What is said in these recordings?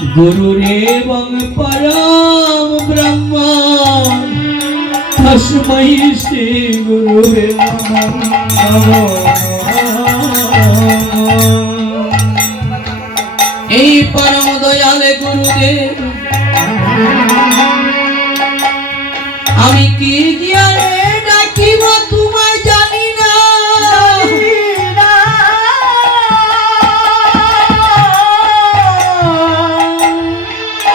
गुरुरेवं परम ब्रह्म तस्मै श्री गुरुवे नमः। এই পরম দয়ালে গুরুদেব আমি কি জ্ঞানে ডাকিব তোমায় জানি না,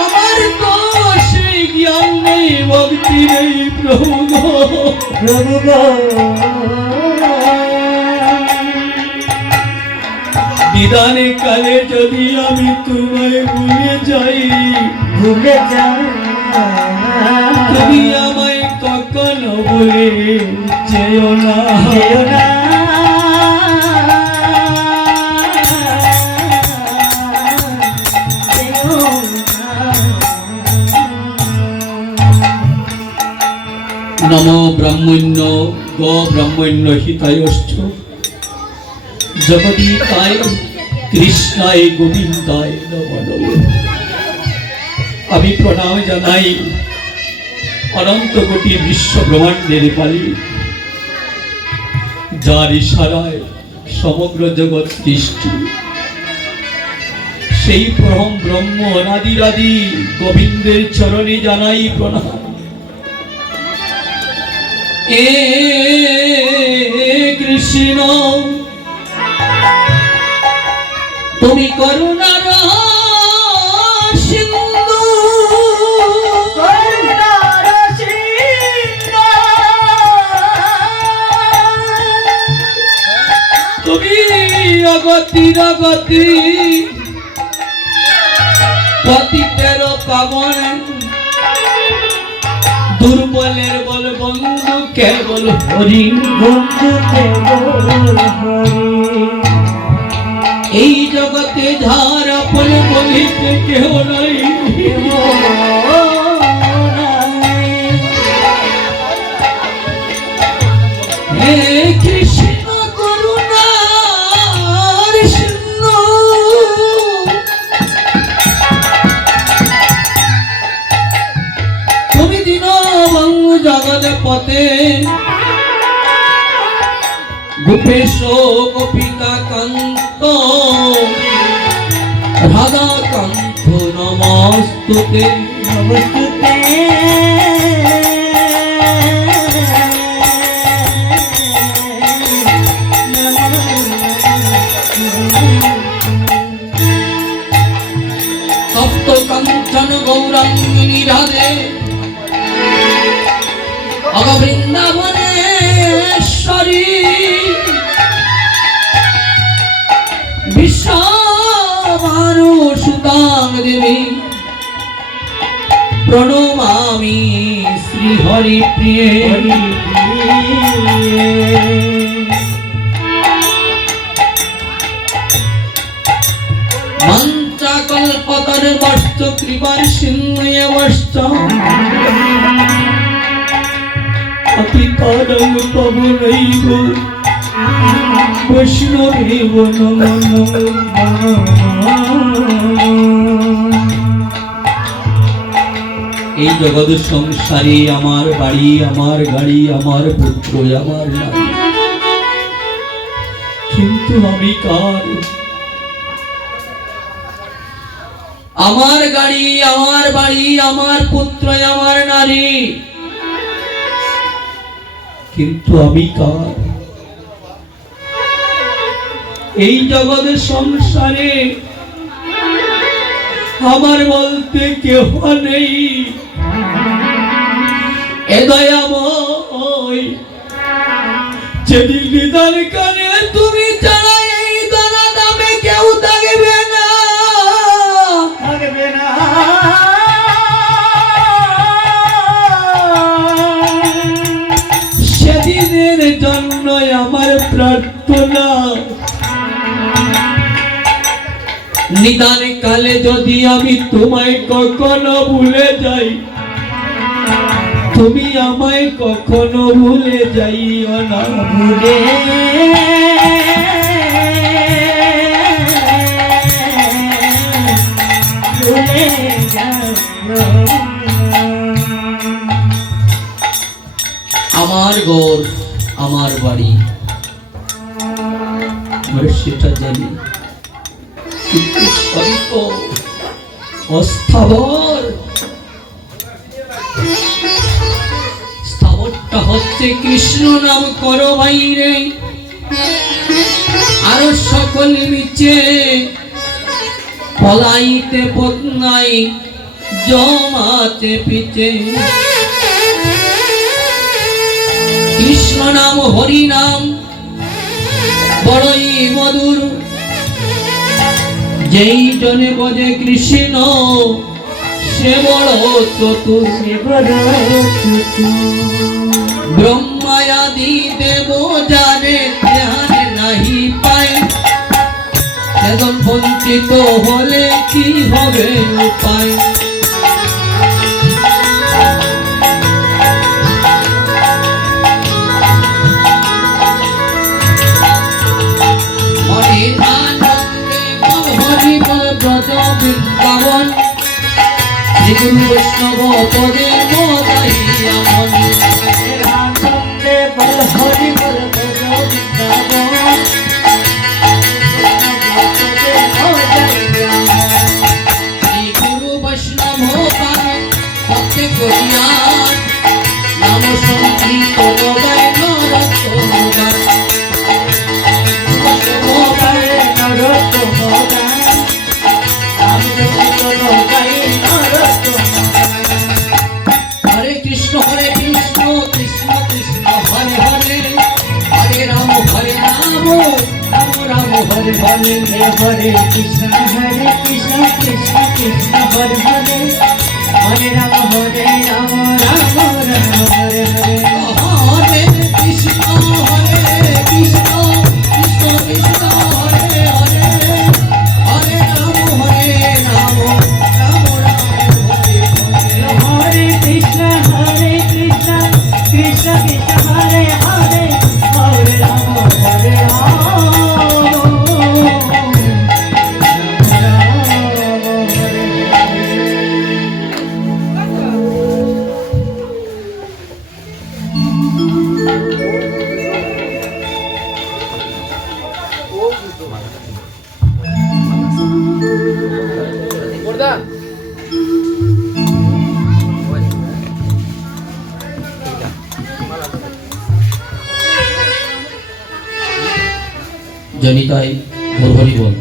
আমার তো সেই জ্ঞান নেই, ভক্তি নেই প্রভু গো। নিদানে কালে যদি আমি তোমায় ভুলে যাই, তুমি আমায় কখনো বলে যেও না। নমো ব্রাহ্মণ্য গো ব্রাহ্মণ্য হিতায়শ্চ জগদীতায় কৃষ্ণায় গোবিন্দায় নমো নমঃ। আমি প্রণাম জানাই অনন্ত কোটি বিশ্ব ব্রহ্মাণ্ডের মালিক, যার ইশারায় সমগ্র জগৎ সৃষ্টি, সেই পরম ব্রহ্ম অনাদিরাদি গোবিন্দের চরণে জানাই প্রণাম। এ কৃষ্ণ তুমি করুণার সিন্ধু, তুমি অগতির গতি, পতিতের পাবন, দুর্বলের বল বন্ধু কেবল হরি, বন্ধু কেবল হরি। এই জগতে যার আপন বলিতে কেহ নাই, হে কৃষ্ণ করুণার সিন্ধু, তুমি দীনবন্ধু জগৎ পথে, গোপেশ গোপিকা কান্ত রাধা কান্ত নমস্তুতে নমস্তুতে। তপ্ত কাঞ্চন গৌরাঙ্গিনী রাধে অগ বৃন্দাবনেশ্বরী, বিশ্বভানু সুতাং দেবী প্রণমামি শ্রী হরি প্রিয়ে। মন্ত্রাকল্পতরুশ্চ কৃপার সিন্ধুবশ্চ অপিতরং পবনৈব বৈষ্ণবেব নমো নমঃ। এই জগৎ সংসারে আমার বাড়ি, আমার গাড়ি, আমার পুত্র, আমার নারী, কিন্তু আমি কার? আমার গাড়ি, আমার বাড়ি, আমার পুত্র, আমার নারী, কিন্তু আমি কার? এই জগতের সংসারে আমার বলতে কেহ নেই। এ দয়াময় যেদিন হৃদয় কানে তুমি ছাড়া এই দানা দামে কেউ থাকবে না, থাকবে না। সেদিনের জন্য আমার প্রার্থনা, নিদান কালে যদি আমি তোমায় কখনো ভুলে যাই, তুমি আমায় কখনো ভুলে যাইও না। ভুলে ভুলে গেল আমার ঘর আমার বাড়ি আমরা সেটা জানি, কিন্তু সবই তো অস্থাবর। স্থাবরটা হচ্ছে কৃষ্ণ নাম করো বাইরে, আরো সকল মিছে পলাইতে পত্নাই জমাতে পিছে। কৃষ্ণ নাম হরি নাম বড়ই মধুর, যেই জনে বজে কৃষ্ণ সে বড় চতুর। ব্রহ্মায়াদি দেব যারে ধ্যানে নাহি পায়, সেজন বঞ্চিত হলে কি হবে উপায়। বৃন্দাবন শ্রীগুরু বৈষ্ণব পদে মদাইয়া মন। আনন্দে বল হরি বল বৃন্দাবন শ্রীগুরু বৈষ্ণব পায় ভক্তি করিয়া নাম সংকীর্ত গায় নরোত্তম গান। হরে কৃষ্ণ কৃষ্ণ কৃষ্ণ হরে হরে, হরে রাম রাম রাম হরে হরে। হরে কৃষ্ণ কৃষ্ণ কৃষ্ণ হরে হরে, হরে রাম রাম রাম হরে হরে। হরে কৃষ্ণ কৃষ্ণ কৃষ্ণ কৃষ্ণ হরে হরে, হরে রাম রাম রাম রাম হরে হরে। হরে কৃষ্ণ কৃষ্ণ কৃষ্ণ হরে হরে, হরে রাম জনিতাই হরি বল।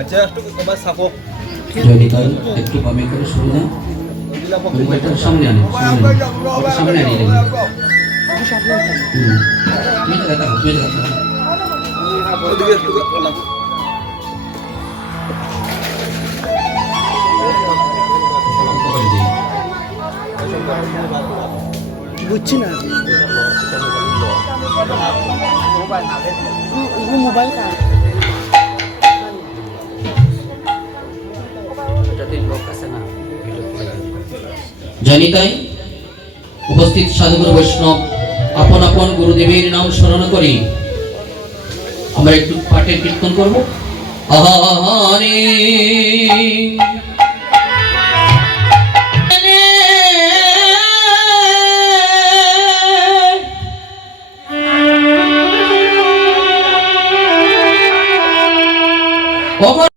আচ্ছা একটু কবার সাপো জনিতাই একটু বামে করে শুরু না, ওইটার সামনে আনে, সামনে আনিয়ে দেবেন। তুমি তো দেখা তুমি দেখা ওদিকে একটু বুঝছি না মোবাইল জনিতাই উপস্থিত সাধুগুরু বৈষ্ণব আপন আপন গুরুদেবের নাম স্মরণ করি আমরা একটু পাঠের কীর্তন করবো। হরে